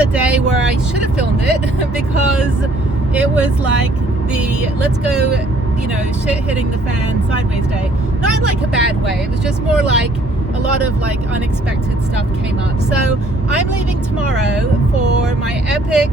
a day where I should have filmed it because it was like the let's go, shit hitting the fan sideways day. Not in like a bad way. It was just more like a lot of like unexpected stuff came up. So I'm leaving tomorrow for my epic,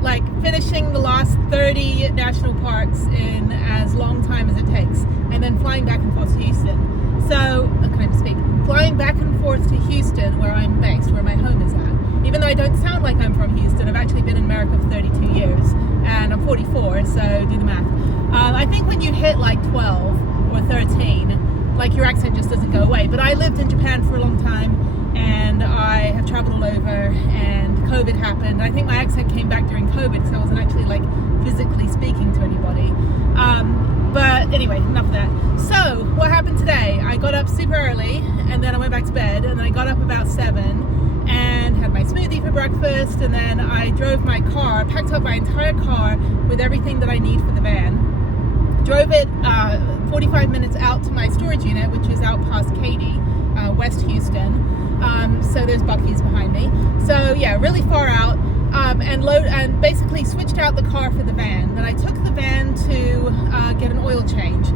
like finishing the last 30 national parks in as long time as it takes, and then flying back and forth to Houston. So, can I speak? Flying back and forth to Houston, where I'm based, where my home is at. Even though I don't sound like I'm from Houston, I've actually been in America for 32 years, and I'm 44, so do the math. I think when you hit like 12 or 13, like your accent just doesn't go away. But I lived in Japan for a long time, and I have traveled all over, and COVID happened. I think my accent came back during COVID because I wasn't actually like physically speaking to anybody. But anyway, enough of that. So what happened today? I got up super early, and then I went back to bed, and then I got up about 7 and had my smoothie for breakfast, and then I drove my car, packed up my entire car with everything that I need for the van. Drove it 45 minutes out to my storage unit, which is out past Katy, West Houston. So there's Buc-ee's behind me. So yeah, really far out. And basically switched out the car for the van. Then I took the van to get an oil change,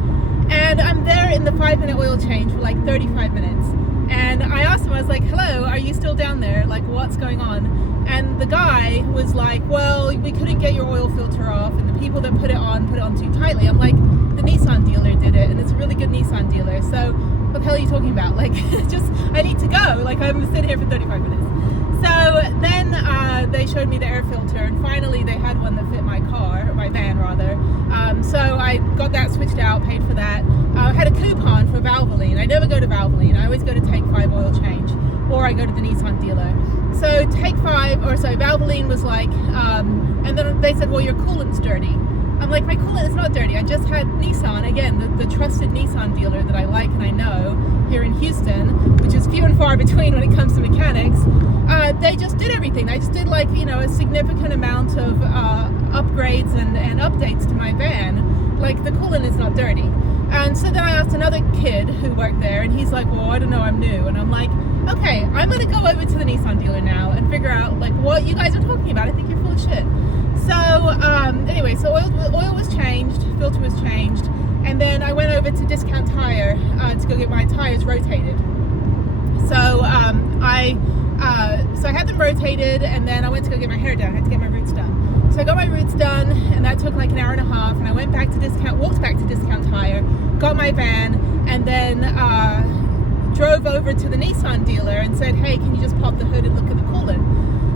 and I'm there in the 5-minute oil change for like 35 minutes. And I asked him, I was like, "Hello, are you still down there? Like, what's going on?" And the guy was like, "Well, we couldn't get your oil filter off, and the people that put it on too tightly." I'm like, "The Nissan dealer did it, and it's a really good Nissan dealer. So what the hell are you talking about? Like, just I need to go. Like, I'm sitting here for 35 minutes." So then they showed me the air filter, and finally they had one that fit my car, or my van rather. So I got that switched out, paid for that. I had a coupon for Valvoline. I never go to Valvoline. I always go to Take 5 oil change, or I go to the Nissan dealer. So Valvoline was like, and then they said, "Well, your coolant's dirty." I'm like, "My coolant is not dirty. I just had Nissan, again, the trusted Nissan dealer that I like and I know here in Houston, which is few and far between when it comes to mechanics." They just did everything. They just did like, a significant amount of upgrades and updates to my van. Like, the coolant is not dirty. And so then I asked another kid who worked there, and he's like, "Well, I don't know, I'm new." And I'm like, "Okay, I'm going to go over to the Nissan dealer now and figure out like what you guys are talking about. I think you're full of shit." So anyway, so oil was changed, filter was changed, and then I went over to Discount Tire to go get my tires rotated. So I had them rotated, and then I went to go get my hair done. I had to get my roots done. So I got my roots done, and that took like an hour and a half, and I went back to walked back to Discount Tire, got my van, and then drove over to the Nissan dealer and said, "Hey, can you just pop the hood and look at the coolant?"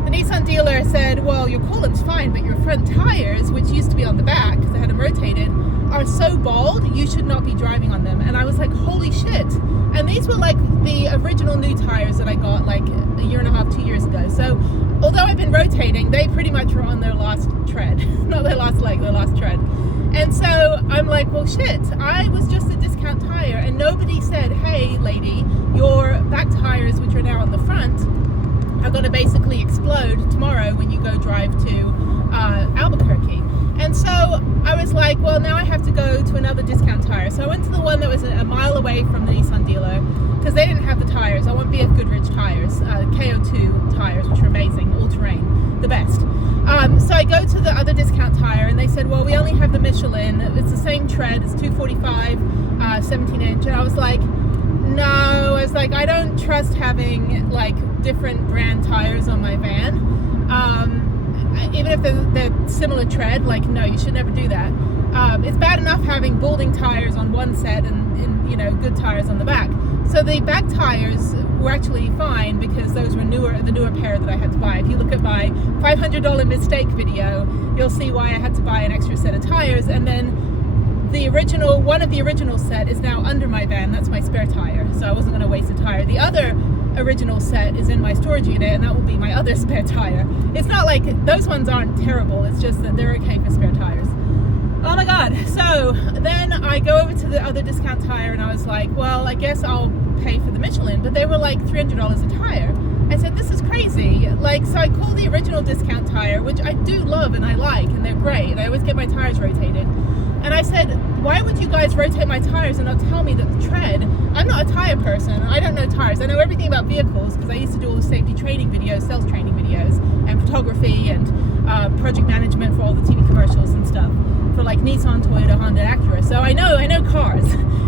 The Nissan dealer said, "Well, your coolant's fine, but your front tires, which used to be on the back because I had them rotated, are so bald, you should not be driving on them." And I was like, holy shit. And these were like the original new tires that I got like a year and a half, 2 years ago. So although I've been rotating, they pretty much were on their last tread, not their last leg, their last tread. And so I'm like, well, shit, I was just a Discount Tire, and nobody said, "Hey, lady, your back tires, which are now on the front, are going to basically explode tomorrow when you go drive to Albuquerque." And so I was like, well, now I have to go to another Discount Tire. So I went to the one that was a mile away from the Nissan dealer because they didn't have the tires. I want BF Goodrich tires, KO2 tires, which are amazing, all-terrain, the best. So I go to the other Discount Tire, and they said, "Well, we only have the Michelin. It's the same tread. It's 245, 17-inch. And I was like, no. I was like, I don't trust having like different brand tires on my van. Even if they're similar tread, like, no, you should never do that. It's bad enough having balding tires on one set and good tires on the back. So the back tires were actually fine because those were the newer pair that I had to buy. If you look at my $500 mistake video, you'll see why I had to buy an extra set of tires. And then one of the original set is now under my van. That's my spare tire, so I wasn't going to waste a tire. The other original set is in my storage unit, and that will be my other spare tire. It's not like those ones aren't terrible, it's just that they're okay for spare tires. Oh my god. So then I go over to the other Discount Tire, and I was like, well, I guess I'll pay for the Michelin, but they were like $300 a tire. I said, this is crazy. Like, so I called the original Discount Tire, which I do love and I like, and they're great, and I always get my tires rotated. And I said, why would you guys rotate my tires and not tell me that the tread, I'm not a tire person, I don't know tires. I know everything about vehicles because I used to do all the safety training videos, sales training videos, and photography and project management for all the TV commercials and stuff for like Nissan, Toyota, Honda, Acura. So I know cars.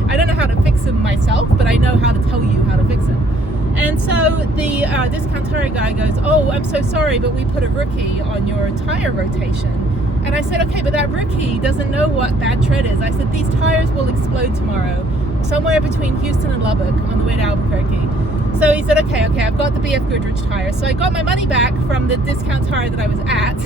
I don't know how to fix them myself, but I know how to tell you how to fix them. And so the discount tire guy goes, oh, I'm so sorry, but we put a rookie on your tire rotation. And I said, okay, but that rookie doesn't know what bad tread is. I said, these tires will explode tomorrow, somewhere between Houston and Lubbock on the way to Albuquerque. So he said, okay, I've got the BF Goodrich tire. So I got my money back from the discount tire that I was at.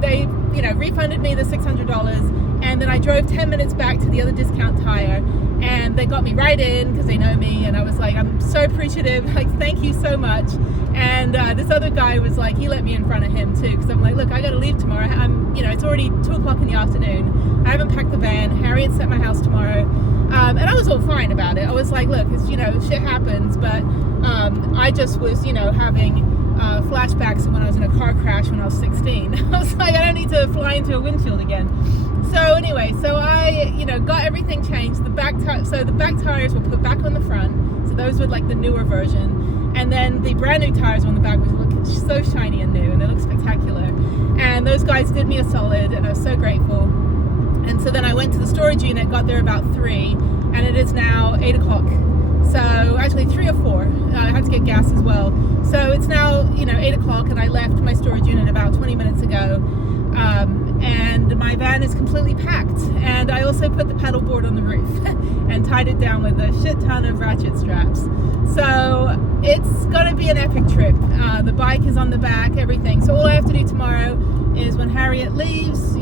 They, refunded me the $600, and then I drove 10 minutes back to the other discount tire, and they got me right in because they know me, and I was like, I'm so appreciative, like, thank you so much. And this other guy was like, he let me in front of him too, because I'm like, look, I gotta leave tomorrow. It's already 2 o'clock in the afternoon. I haven't packed the van. Harriet's at my house tomorrow. And I was all fine about it. I was like, look, it's, shit happens, but I just was, having flashbacks of when I was in a car crash when I was 16. I was like, I don't need to fly into a windshield again. So anyway, so I, got everything changed. The back tires were put back on the front. So those were like the newer version. And then the brand new tires on the back, which look so shiny and new, and they look spectacular. And those guys did me a solid, and I was so grateful. And so then I went to the storage unit, got there about 3, and it is now 8 o'clock. So actually 3 or 4. I had to get gas as well. So it's now, 8 o'clock, and I left my storage unit about 20 minutes ago. And my van is completely packed. And I also put the pedal board on the roof and tied it down with a shit ton of ratchet straps. So it's gonna be an epic trip. The bike is on the back, everything. So all I have to do tomorrow is when Harriet leaves,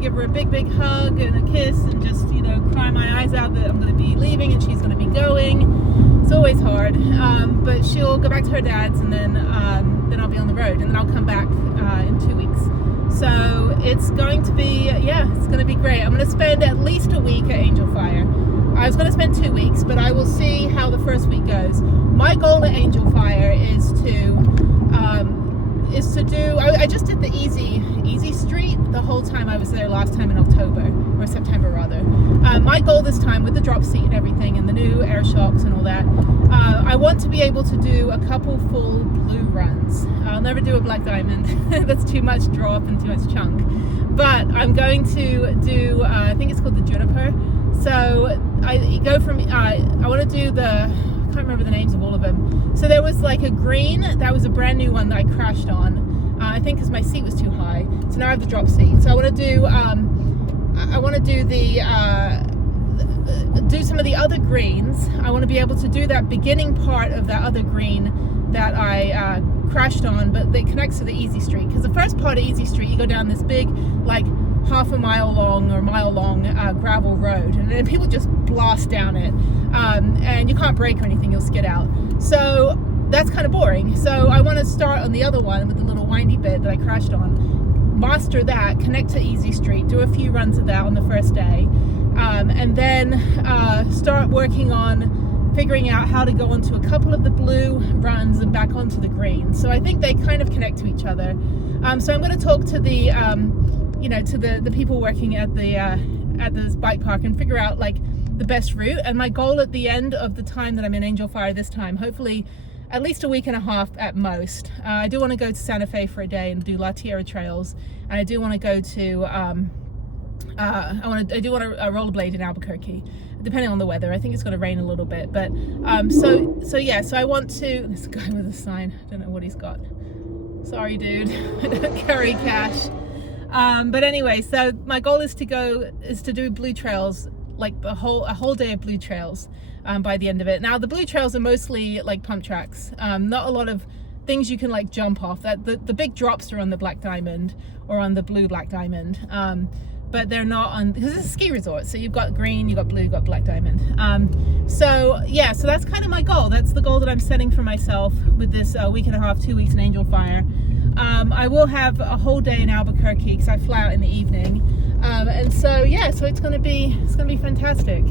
give her a big hug and a kiss and just, cry my eyes out that I'm gonna be leaving and she's gonna be going. It's always hard, but she'll go back to her dad's, and then I'll be on the road, and then I'll come back in 2 weeks. So it's going to be, it's going to be great. I'm going to spend at least a week at Angel Fire. I was going to spend 2 weeks, but I will see how the first week goes. My goal at Angel Fire is to do, I just did the easy street the whole time I was there last time in October, or September rather. My goal this time, with the drop seat and everything and the new air shocks and all that, I want to be able to do a couple full blue runs. I'll never do a black diamond. That's too much drop and too much chunk. But I'm going to do, I think it's called the Juniper. So I go from, I want to do I can't remember the names of all of them. So there was like a green, that was a brand new one that I crashed on. I think because my seat was too high. So now I have the drop seat. So I want to do, do some of the other greens. I want to be able to do that beginning part of that other green that I crashed on, but it connects to the Easy Street. Because the first part of Easy Street, you go down this big, like half a mile long or mile long gravel road, and then people just blast down it, and you can't brake or anything, you'll skid out. So that's kind of boring. So I want to start on the other one with the little windy bit that I crashed on, master that, connect to Easy Street, do a few runs of that on the first day, and then start working on figuring out how to go onto a couple of the blue runs and back onto the green. So I think they kind of connect to each other. So I'm going to talk to the to the people working at this bike park and figure out like the best route. And my goal at the end of the time that I'm in Angel Fire this time, hopefully at least a week and a half at most. I do want to go to Santa Fe for a day and do La Tierra trails, and I do want to go to I do want to rollerblade in Albuquerque, depending on the weather. I think it's going to rain a little bit, but so I want to. This guy with a sign, I don't know what he's got. Sorry, dude, I don't carry cash. But anyway, so my goal is to do blue trails, like a whole day of blue trails by the end of it. Now the blue trails are mostly like pump tracks, not a lot of things you can like jump off. That the big drops are on the Black Diamond or on the blue Black Diamond, but they're not on, because it's a ski resort, so you've got green, you've got blue, you've got Black Diamond. So that's kind of my goal. That's the goal that I'm setting for myself with this week and a half, 2 weeks in Angel Fire. I will have a whole day in Albuquerque because I fly out in the evening, and so it's gonna be fantastic.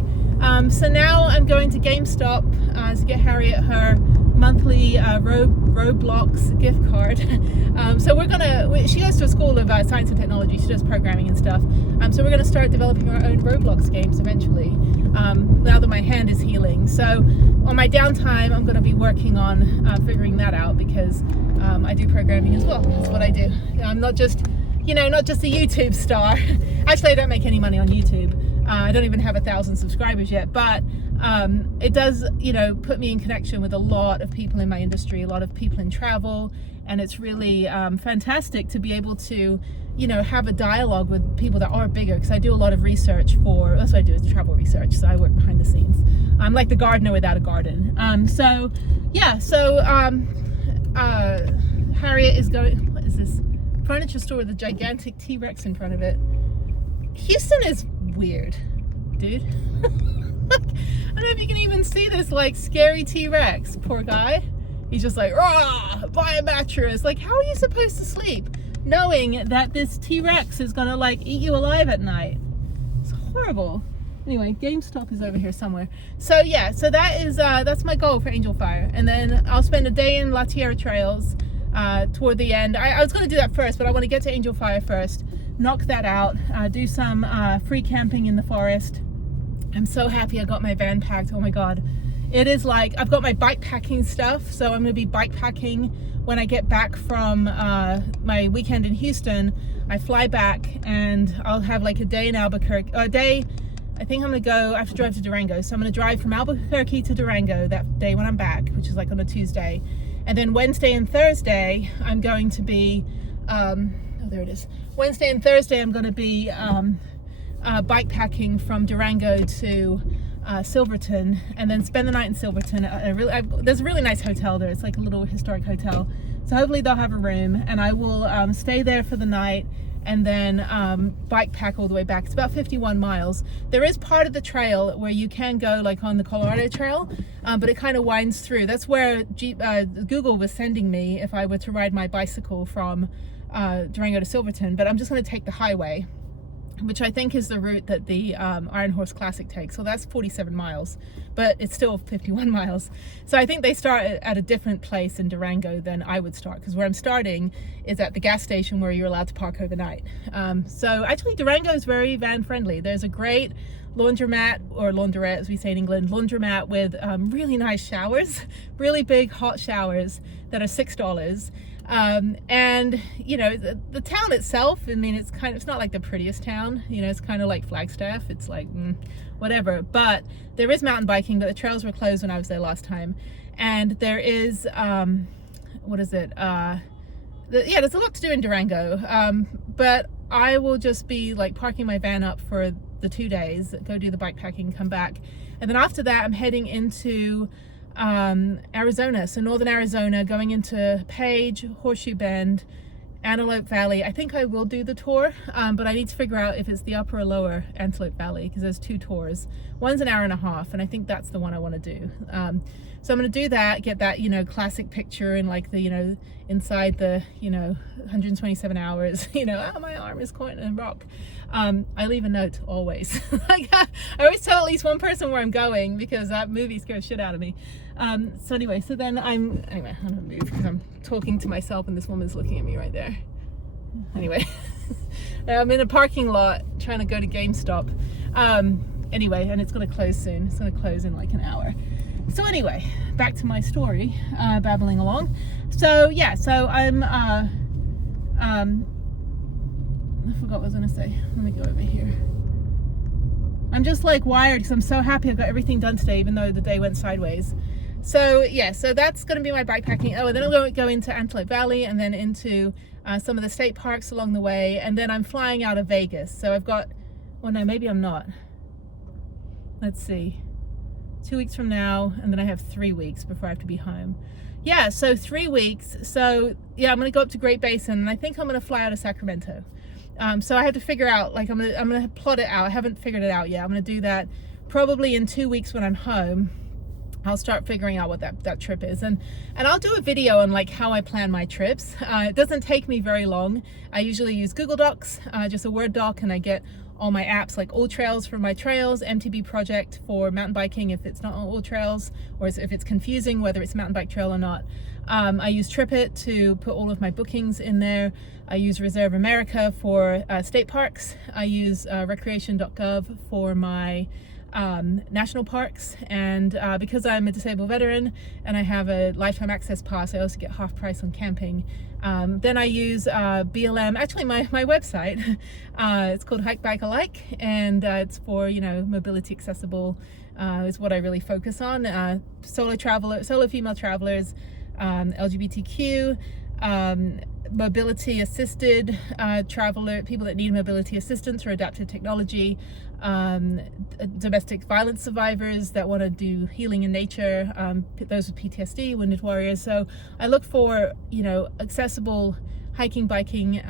So now I'm going to GameStop to get Harriet her monthly Roblox gift card. So she goes to a school of science and technology. She does programming and stuff. So we're gonna start developing our own Roblox games eventually, now that my hand is healing. So on my downtime, I'm gonna be working on figuring that out, because I do programming as well. That's what I do. I'm not just, not just a YouTube star. Actually, I don't make any money on YouTube. I don't even have 1,000 subscribers yet, but it does, put me in connection with a lot of people in my industry, a lot of people in travel, and it's really fantastic to be able to, have a dialogue with people that are bigger, because I do a lot of research that's what I do, is travel research, so I work behind the scenes. I'm like the gardener without a garden. Harriet is going, what is this? Furniture store with a gigantic T-Rex in front of it. Houston is weird, dude. I don't know if you can even see this like scary T-Rex. Poor guy. He's just like, rah, buy a mattress. Like, how are you supposed to sleep knowing that this T-Rex is gonna like eat you alive at night? It's horrible. Anyway, GameStop is over here somewhere. So yeah, so that is that's my goal for Angel Fire, and then I'll spend a day in La Tierra Trails toward the end. I was gonna do that first, but I want to get to Angel Fire first, knock that out, do some free camping in the forest. I'm so happy I got my van packed. Oh my god, it is like I've got my bike packing stuff, so I'm gonna be bike packing when I get back from my weekend in Houston. I fly back and I'll have like a day in Albuquerque, I think I'm gonna go, I have to drive to Durango, so I'm gonna drive from Albuquerque to Durango that day when I'm back, which is like on a Tuesday. And then Wednesday and Thursday, I'm going to be, there it is. Wednesday and Thursday, I'm gonna be bike packing from Durango to Silverton, and then spend the night in Silverton. There's a really nice hotel there. It's like a little historic hotel. So hopefully they'll have a room, and I will stay there for the night, and then bike pack all the way back. It's about 51 miles. There is part of the trail where you can go like on the Colorado Trail, but it kind of winds through. That's where Google was sending me if I were to ride my bicycle from Durango to Silverton, but I'm just gonna take the highway, which I think is the route that the Iron Horse Classic takes. So that's 47 miles, but it's still 51 miles. So I think they start at a different place in Durango than I would start, because where I'm starting is at the gas station where you're allowed to park overnight. So actually Durango is very van friendly. There's a great laundromat, or laundrette as we say in England, laundromat with really nice showers, really big hot showers that are $6. And the town itself, I mean, it's not like the prettiest town, it's kind of like Flagstaff. It's like whatever, but there is mountain biking, but the trails were closed when I was there last time. And there is there's a lot to do in Durango, but I will just be like parking my van up for the 2 days, go do the bike packing, come back, and then after that I'm heading into Arizona, so northern Arizona, going into Page, Horseshoe Bend, Antelope Valley. I think I will do the tour, but I need to figure out if it's the upper or lower Antelope Valley, because there's 2 tours. One's an hour and a half, and I think that's the one I want to do. So I'm going to do that, get that classic picture, and like the inside the 127 hours, oh, my arm is caught in a rock. I leave a note always. Like, I always tell at least one person where I'm going, because that movie scares shit out of me. So anyway, so then I'm gonna move because I'm talking to myself and this woman's looking at me right there. Anyway, I'm in a parking lot trying to go to GameStop. Anyway, and it's gonna close soon. It's gonna close in like an hour. So anyway, back to my story, babbling along. So yeah, so I'm I forgot what I was gonna say. Let me go over here. I'm just like wired because I'm so happy I got everything done today, even though the day went sideways. So yeah, so that's gonna be my bikepacking. Oh, and then I'm going to go into Antelope Valley, and then into some of the state parks along the way, and then I'm flying out of Vegas. So I've got, well no, maybe I'm not. Let's see. 2 weeks from now, and then I have 3 weeks before I have to be home. Yeah, so 3 weeks. So yeah, I'm gonna go up to Great Basin, and I think I'm gonna fly out of Sacramento. So I have to figure out, like, I'm gonna plot it out. I haven't figured it out yet. I'm gonna do that probably in 2 weeks when I'm home. I'll start figuring out what that trip is, and I'll do a video on like how I plan my trips. It doesn't take me very long. I usually use Google Docs, just a Word doc, and I get all my apps like All Trails for my trails, MTB Project for mountain biking if it's not on All Trails, or if it's confusing whether it's a mountain bike trail or not. I use TripIt to put all of my bookings in there. I use Reserve America for state parks. I use recreation.gov for my national parks, and because I'm a disabled veteran and I have a lifetime access pass, I also get half price on camping. Then I use BLM, actually my website, it's called Hike Bike Alike, and it's for, you know, mobility accessible is what I really focus on. Solo female travelers, LGBTQ, mobility assisted traveler, people that need mobility assistance or adaptive technology, domestic violence survivors that want to do healing in nature, those with PTSD, wounded warriors. So I look for, you know, accessible hiking, biking,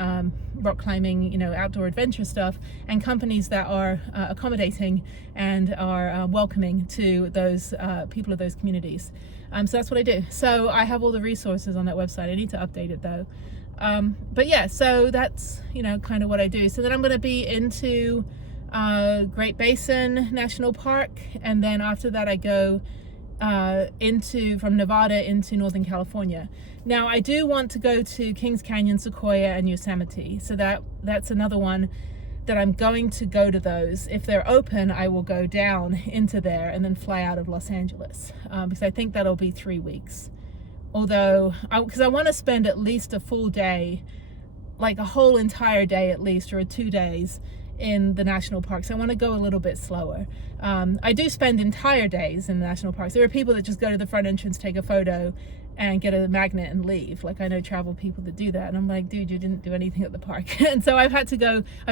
rock climbing, you know, outdoor adventure stuff, and companies that are accommodating and are welcoming to those people of those communities. So that's what I do. So I have all the resources on that website. I need to update it though. But yeah, so that's, you know, kind of what I do. So then I'm going to be into Great Basin National Park, and then after that I go from Nevada into Northern California. Now I do want to go to Kings Canyon, Sequoia, and Yosemite, so that's another one that I'm going to go to those. If they're open, I will go down into there and then fly out of Los Angeles, because I think that'll be 3 weeks. Although, because I want to spend at least a full day, like a whole entire day at least, or 2 days in the national parks. I want to go a little bit slower. I do spend entire days in the national parks. There are people that just go to the front entrance, take a photo, and get a magnet and leave. Like, I know travel people that do that, and I'm like, dude, you didn't do anything at the park. And so I've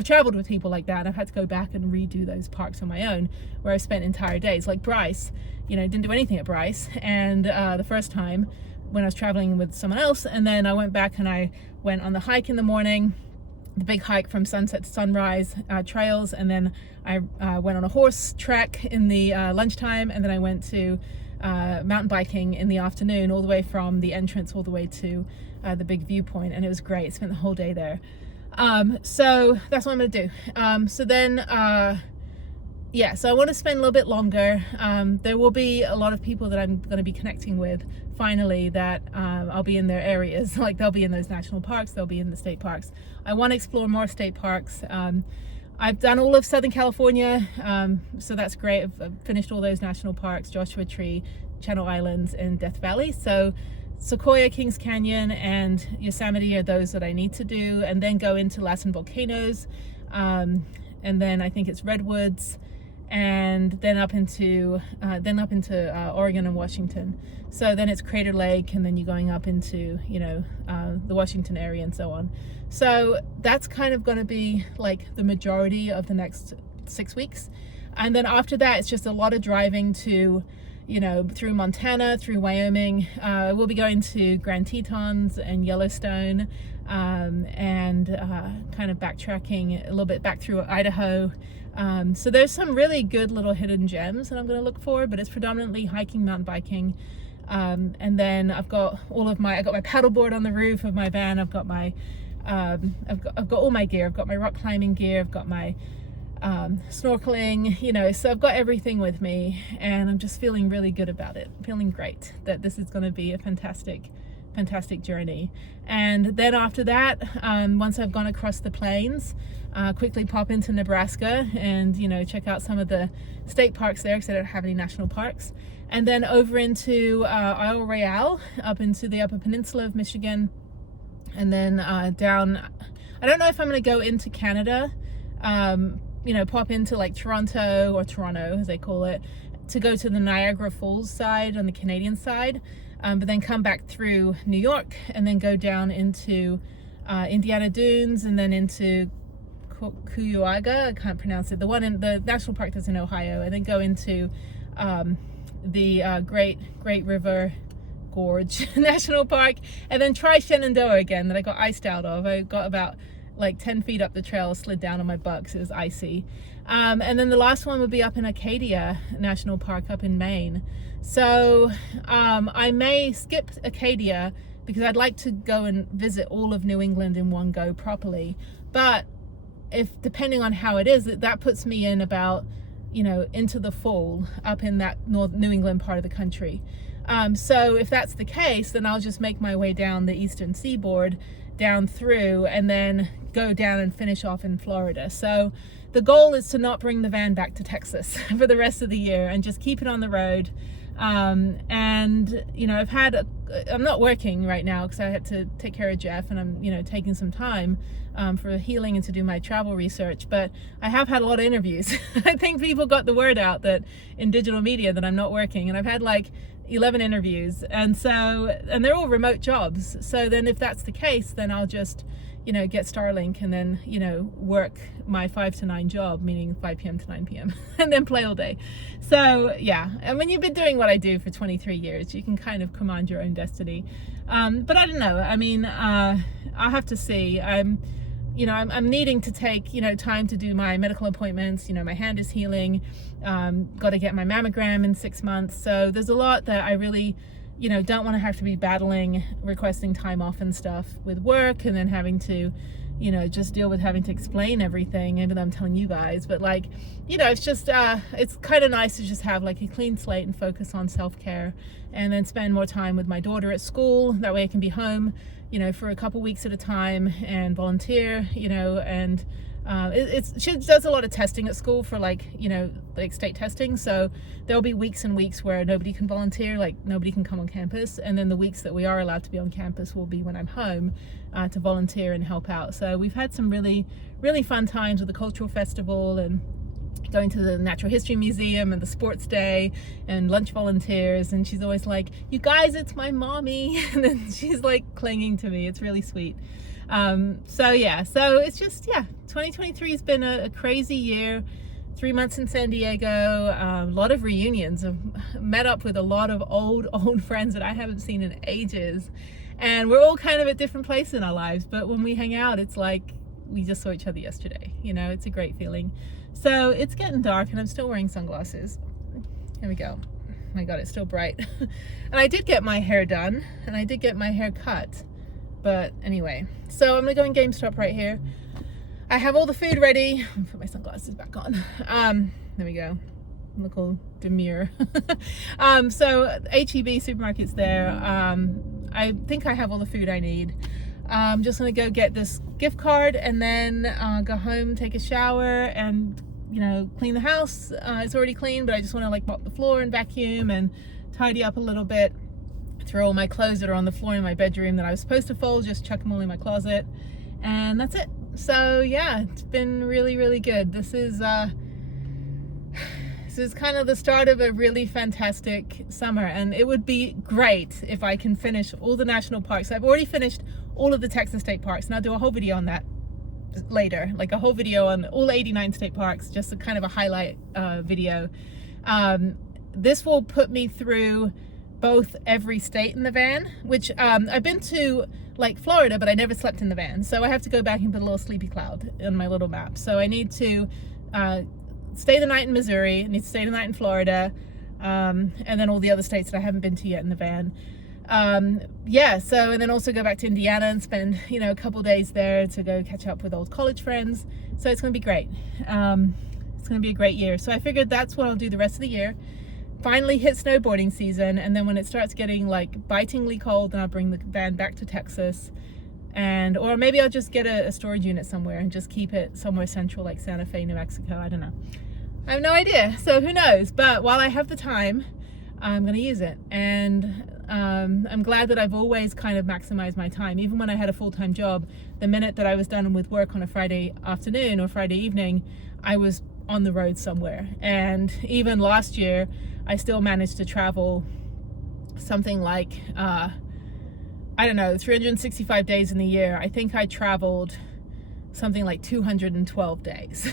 traveled with people like that, and I've had to go back and redo those parks on my own, where I spent entire days. Like Bryce, you know, didn't do anything at Bryce, and the first time when I was traveling with someone else, and then I went back and I went on the hike in the morning, the big hike from sunset to sunrise trails, and then I went on a horse trek in the lunchtime, and then I went to mountain biking in the afternoon, all the way from the entrance all the way to the big viewpoint, and it was great. Spent the whole day there. So that's what I'm gonna do. So then yeah, so I want to spend a little bit longer. There will be a lot of people that I'm going to be connecting with finally that I'll be in their areas. Like, they'll be in those national parks, they'll be in the state parks. I want to explore more state parks. I've done all of Southern California, so that's great. I've finished all those national parks, Joshua Tree, Channel Islands, and Death Valley. So Sequoia, Kings Canyon, and Yosemite are those that I need to do, and then go into Lassen Volcanoes, and then I think it's Redwoods, and then up into Oregon and Washington. So then it's Crater Lake, and then you're going up into, you know, the Washington area and so on. So that's kind of going to be like the majority of the next 6 weeks. And then after that, it's just a lot of driving to, you know, through Montana, through Wyoming. We'll be going to Grand Tetons and Yellowstone, and kind of backtracking a little bit back through Idaho. So there's some really good little hidden gems that I'm going to look for, but it's predominantly hiking, mountain biking. And then I've got I got my paddleboard on the roof of my van. I've got my, I've got all my gear. I've got my rock climbing gear. I've got my, snorkeling, you know, so I've got everything with me, and I'm just feeling really good about it. Feeling great that this is going to be a fantastic journey. And then after that, once I've gone across the plains, quickly pop into Nebraska and, you know, check out some of the state parks there, because I don't have any national parks. And then over into Isle Royale, up into the Upper Peninsula of Michigan, and then down, I don't know if I'm going to go into Canada, you know, pop into like Toronto, or Toronto as they call it, to go to the Niagara Falls side on the Canadian side, but then come back through New York, and then go down into Indiana Dunes, and then into Cuyuaga, I can't pronounce it, the one in the national park that's in Ohio, and then go into the Great River Gorge National Park, and then try Shenandoah again, that I got iced out of. I got about like 10 feet up the trail, slid down on my butt because it was icy. And then the last one would be up in Acadia National Park up in Maine. So I may skip Acadia because I'd like to go and visit all of New England in one go properly. But if depending on how it is, that puts me in about, into the fall up in that New England part of the country. So if that's the case, then I'll just make my way down the eastern seaboard down through and then go down and finish off in Florida. So the goal is to not bring the van back to Texas for the rest of the year and just keep it on the road. And I'm not working right now because I had to take care of Jeff, and I'm taking some time for healing and to do my travel research, but I have had a lot of interviews. I think people got the word out that in digital media that I'm not working, and I've had like 11 interviews, and they're all remote jobs. So then if that's the case, then I'll just get Starlink and then work my 5 to 9 job, meaning 5 p.m. to 9 p.m. and then play all day. So yeah, and when you've been doing what I do for 23 years, you can kind of command your own destiny. But I don't know, I'll have to see. I'm needing to take time to do my medical appointments. My hand is healing. Got to get my mammogram in 6 months. So there's a lot that I really don't want to have to be battling, requesting time off and stuff with work, and then having to just deal with having to explain everything, even though I'm telling you guys. But it's just it's kind of nice to just have like a clean slate and focus on self-care, and then spend more time with my daughter at school. That way I can be home for a couple weeks at a time and volunteer, and she does a lot of testing at school for like state testing. So there'll be weeks and weeks where nobody can volunteer, like nobody can come on campus. And then the weeks that we are allowed to be on campus will be when I'm home to volunteer and help out. So we've had some really, really fun times with the cultural festival and going to the Natural History Museum and the sports day and lunch volunteers, and she's always like, you guys, it's my mommy, and then she's like clinging to me. It's really sweet. So it's just 2023 has been a crazy year. 3 months in San Diego, a lot of reunions. I've met up with a lot of old friends that I haven't seen in ages, and we're all kind of at different places in our lives, but when we hang out, it's like we just saw each other yesterday. It's a great feeling. So it's getting dark and I'm still wearing sunglasses. Here we go. Oh my God, it's still bright. And I did get my hair done, and I did get my hair cut. But anyway, so I'm gonna go in GameStop right here. I have all the food ready. I'll put my sunglasses back on. There we go. Look all demure. So HEB supermarket's there. I think I have all the food I need. I'm just gonna go get this gift card and then go home, take a shower, and clean the house. It's already clean, but I just want to like mop the floor and vacuum and tidy up a little bit. Throw all my clothes that are on the floor in my bedroom that I was supposed to fold, just chuck them all in my closet, and that's it. So yeah, it's been really, really good. This is kind of the start of a really fantastic summer, and it would be great if I can finish all the national parks. I've already finished all of the Texas state parks, and I'll do a whole video on that later, like a whole video on all 89 state parks, just a kind of a highlight video. This will put me through both every state in the van, which I've been to like Florida, but I never slept in the van, so I have to go back and put a little sleepy cloud in my little map. So I need to stay the night in Missouri, I need to stay the night in Florida, and then all the other states that I haven't been to yet in the van. And then also go back to Indiana and spend a couple days there to go catch up with old college friends. So it's gonna be great. It's gonna be a great year. So I figured that's what I'll do the rest of the year. Finally hit snowboarding season, and then when it starts getting like bitingly cold, then I'll bring the van back to Texas, or maybe I'll just get a storage unit somewhere and just keep it somewhere central like Santa Fe, New Mexico. I don't know, I have no idea, so who knows. But while I have the time, I'm gonna use it, and I'm glad that I've always kind of maximized my time. Even when I had a full-time job, the minute that I was done with work on a Friday afternoon or Friday evening, I was on the road somewhere. And even last year, I still managed to travel something like, I don't know, 365 days in the year. I think I traveled something like 212 days.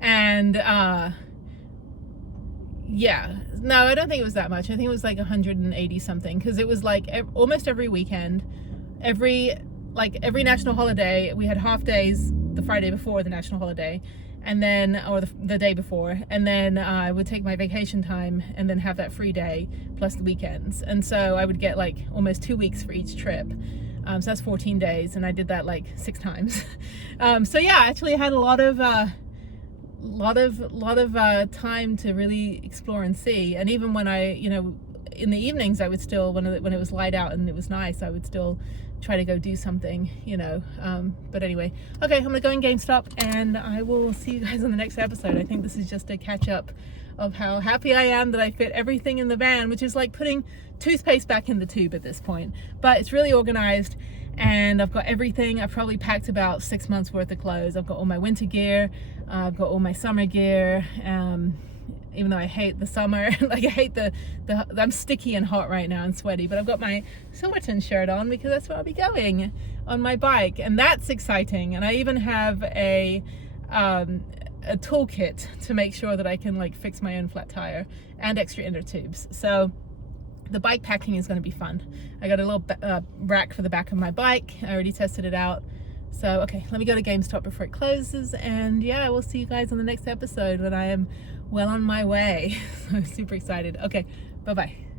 And no, I don't think it was that much. I think it was like 180 something, because it was like almost every weekend, every national holiday, we had half days the Friday before the national holiday, and then, or the day before, and then I would take my vacation time and then have that free day plus the weekends. And so I would get like almost 2 weeks for each trip. So that's 14 days, and I did that like 6 times. So yeah, actually I had a lot of time to really explore and see. And even when I, in the evenings, I would still, when it was light out and it was nice, I would still try to go do something, but anyway, okay, I'm gonna go in GameStop, and I will see you guys on the next episode. I think this is just a catch up of how happy I am that I fit everything in the van, which is like putting toothpaste back in the tube at this point, but it's really organized, and I've got everything. I've probably packed about 6 months worth of clothes. I've got all my winter gear, I've got all my summer gear, even though I hate the summer, like I hate I'm sticky and hot right now and sweaty, but I've got my Silverton shirt on because that's where I'll be going on my bike, and that's exciting. And I even have a toolkit to make sure that I can like fix my own flat tire, and extra inner tubes. So the bike packing is going to be fun. I got a little rack for the back of my bike. I already tested it out. So okay, let me go to GameStop before it closes, and yeah, I will see you guys on the next episode when I am well on my way. So I'm super excited. Okay, bye-bye.